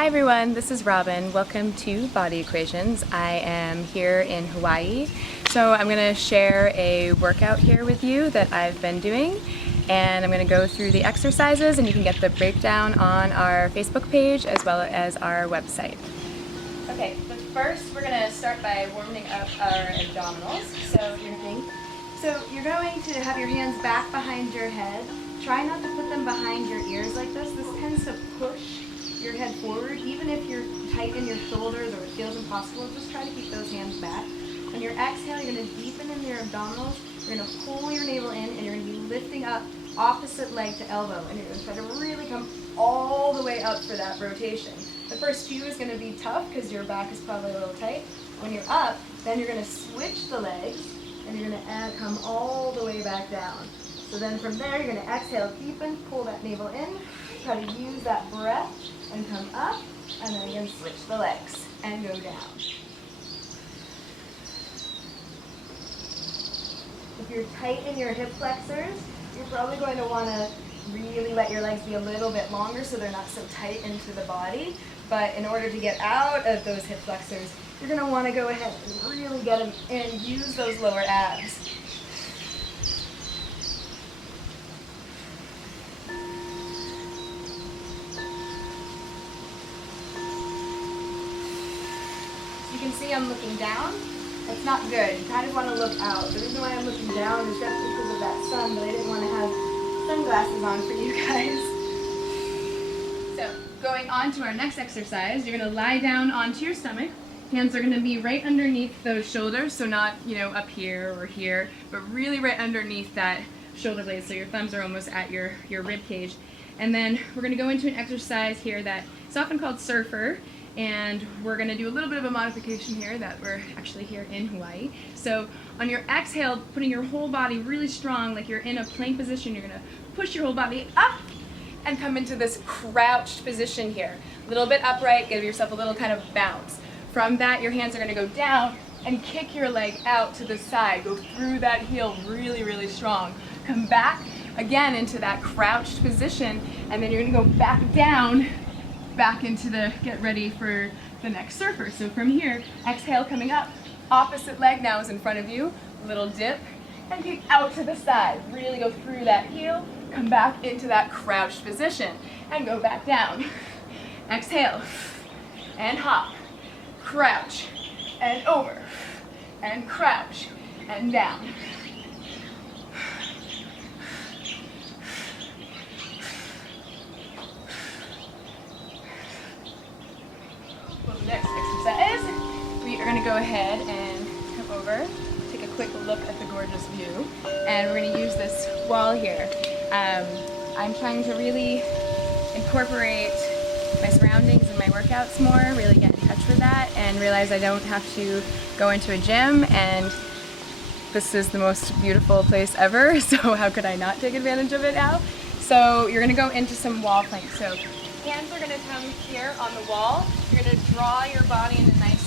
Hi everyone, this is Robyn. Welcome to Body Equations. I am here in Hawaii. So I'm going to share a workout here with you that I've been doing, and I'm going to go through the exercises, and you can get the breakdown on our Facebook page as well as our website. Okay, but first we're going to start by warming up our abdominals. So you're going to have your hands back behind your head. Try not to put them behind your ears like this. This tends to push your head forward. Even if you're tight in your shoulders or it feels impossible, just try to keep those hands back. On your exhale, you're going to deepen in your abdominals. You're going to pull your navel in, and you're going to be lifting up opposite leg to elbow. And you're going to try to really come all the way up for that rotation. The first few is going to be tough because your back is probably a little tight. When you're up, then you're going to switch the legs, and you're going to come all the way back down. So then from there, you're going to exhale, deepen, pull that navel in, try to use that breath, and come up, and then again switch the legs and go down. If you're tight in your hip flexors, you're probably going to want to really let your legs be a little bit longer so they're not so tight into the body. But in order to get out of those hip flexors, you're going to want to go ahead and really get them in, use those lower abs. You can see I'm looking down. That's not good. You kind of want to look out. The reason why I'm looking down is definitely because of that sun, but I didn't want to have sunglasses on for you guys. So, going on to our next exercise, you're going to lie down onto your stomach. Hands are going to be right underneath those shoulders, so not, up here or here, but really right underneath that shoulder blade, so your thumbs are almost at your rib cage. And then we're going to go into an exercise here that is often called surfer. And we're going to do a little bit of a modification here that we're actually here in Hawaii. So on your exhale, putting your whole body really strong, like you're in a plank position, you're going to push your whole body up and come into this crouched position here. A little bit upright, give yourself a little kind of bounce. From that, your hands are going to go down and kick your leg out to the side. Go through that heel really, really strong. Come back again into that crouched position, and then you're going to go back down, back into the get ready for the next surfer. So from here, exhale coming up, opposite leg now is in front of you, little dip, and kick out to the side. Really go through that heel, come back into that crouched position, and go back down. Exhale, and hop, crouch, and over, and crouch, and down. Next exercise, we are going to go ahead and come over, take a quick look at the gorgeous view, and we're going to use this wall here. I'm trying to really incorporate my surroundings and my workouts more, really get in touch with that, and realize I don't have to go into a gym, and this is the most beautiful place ever, so how could I not take advantage of it now? So you're going to go into some wall planks. So hands are going to come here on the wall. You're going to draw your body in a nice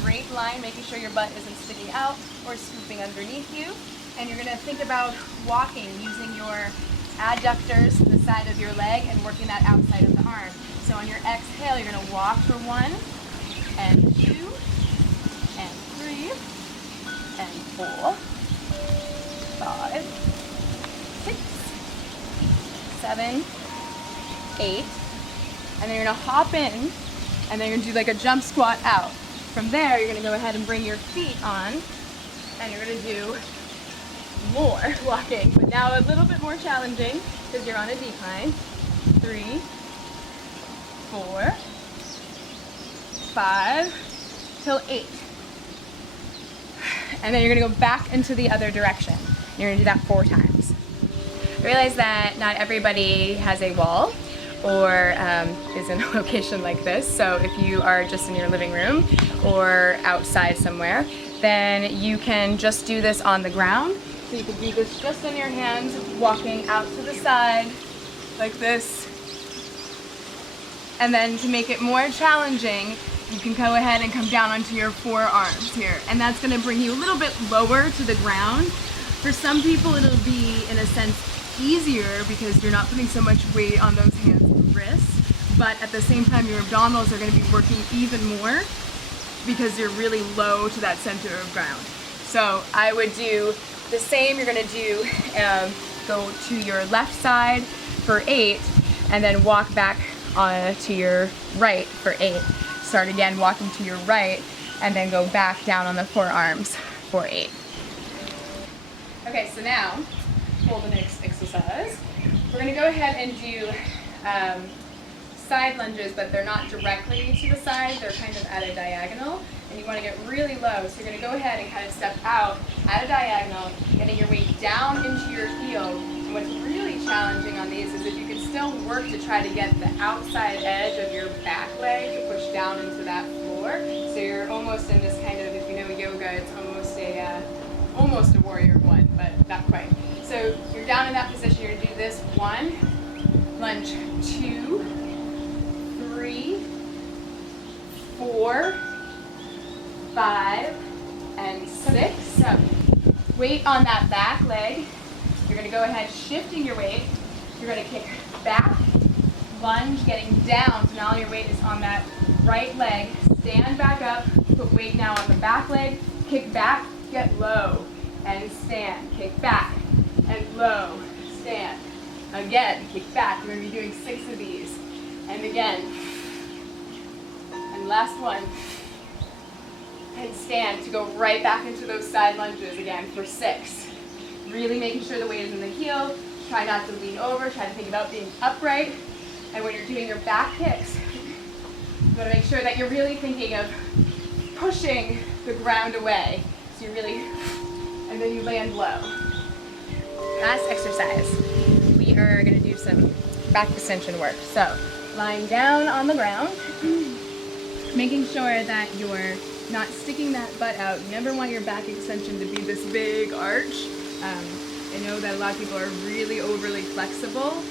straight line, making sure your butt isn't sticking out or scooping underneath you. And you're going to think about walking using your adductors to the side of your leg and working that outside of the arm. So on your exhale, you're going to walk for 1, and 2, and 3, and 4, 5, 6, 7, 8, and then you're going to hop in, and then you're going to do like a jump squat out. From there, you're going to go ahead and bring your feet on, and you're going to do more walking, but now a little bit more challenging because you're on a decline. 3, 4, 5, till 8. And then you're going to go back into the other direction. You're going to do that 4 times. I realize that not everybody has a wall or is in a location like this. So if you are just in your living room or outside somewhere, then you can just do this on the ground. So you could do this just in your hands, walking out to the side like this. And then to make it more challenging, you can go ahead and come down onto your forearms here. And that's going to bring you a little bit lower to the ground. For some people, it'll be, in a sense, easier because you're not putting so much weight on those hands and wrists. but at the same time your abdominals are going to be working even more because you're really low to that center of ground. So I would do the same. You're going to do go to your left side for 8 and then walk back to your right for 8. Start again walking to your right and then go back down on the forearms for 8. Okay, so now for the next exercise, we're going to go ahead and do side lunges, but they're not directly to the side, they're kind of at a diagonal, and you want to get really low. So you're going to go ahead and kind of step out at a diagonal, getting your weight down into your heel. And what's really challenging on these is that you can still work to try to get the outside edge of your back leg to push down into that floor. So you're almost in this kind of, if you know yoga, it's almost a warrior one, but not quite. So you're down in that position. You're going to do this 1, lunge 2, 3, 4, 5, and 6. So weight on that back leg. You're going to go ahead shifting your weight. You're going to kick back, lunge, getting down. So now all your weight is on that right leg. Stand back up. Put weight now on the back leg. Kick back, get low, and stand. Kick back, and low, stand. Again, kick back. You're going to be doing 6 of these. And again. And last one. And stand to go right back into those side lunges again for 6. Really making sure the weight is in the heel. Try not to lean over. Try to think about being upright. And when you're doing your back kicks, you want to make sure that you're really thinking of pushing the ground away. So you really, and then you land low. Last exercise. We are going to do some back extension work. So lying down on the ground, making sure that you're not sticking that butt out. You never want your back extension to be this big arch. I know that a lot of people are really overly flexible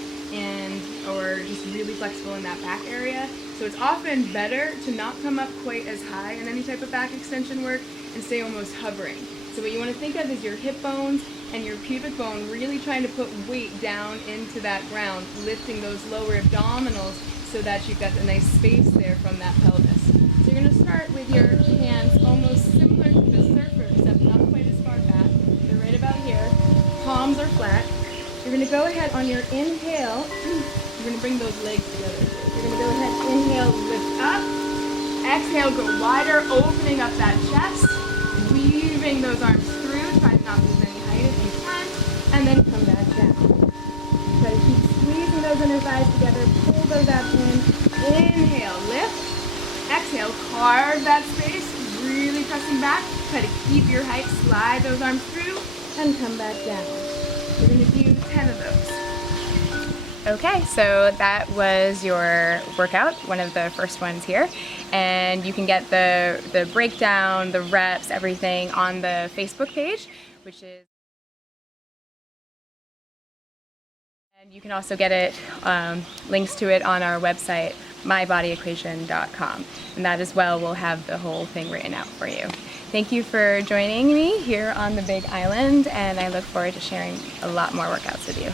or just really flexible in that back area. So it's often better to not come up quite as high in any type of back extension work and stay almost hovering. So what you want to think of is your hip bones and your pubic bone really trying to put weight down into that ground, lifting those lower abdominals so that you've got a nice space there from that pelvis. So you're going to start with your hands almost similar to the surfer, except not quite as far back. They're right about here. Palms are flat. You're going to go ahead on your inhale. You're going to bring those legs together. You're going to go ahead, inhale, lift up. Exhale, go wider, opening up that chest. Weaving those arms through. Try to not lose any height if you can. And then come back down. Try to keep squeezing those inner thighs together. Pull those abs in. Inhale, lift. Exhale, carve that space. Really pressing back. Try to keep your height. Slide those arms through. And come back down. We're going to do 10 of those. Okay, so that was your workout, one of the first ones here. And you can get the breakdown, the reps, everything on the Facebook page, which is... And you can also get it, links to it on our website, mybodyequation.com. And that as well will have the whole thing written out for you. Thank you for joining me here on the Big Island, and I look forward to sharing a lot more workouts with you.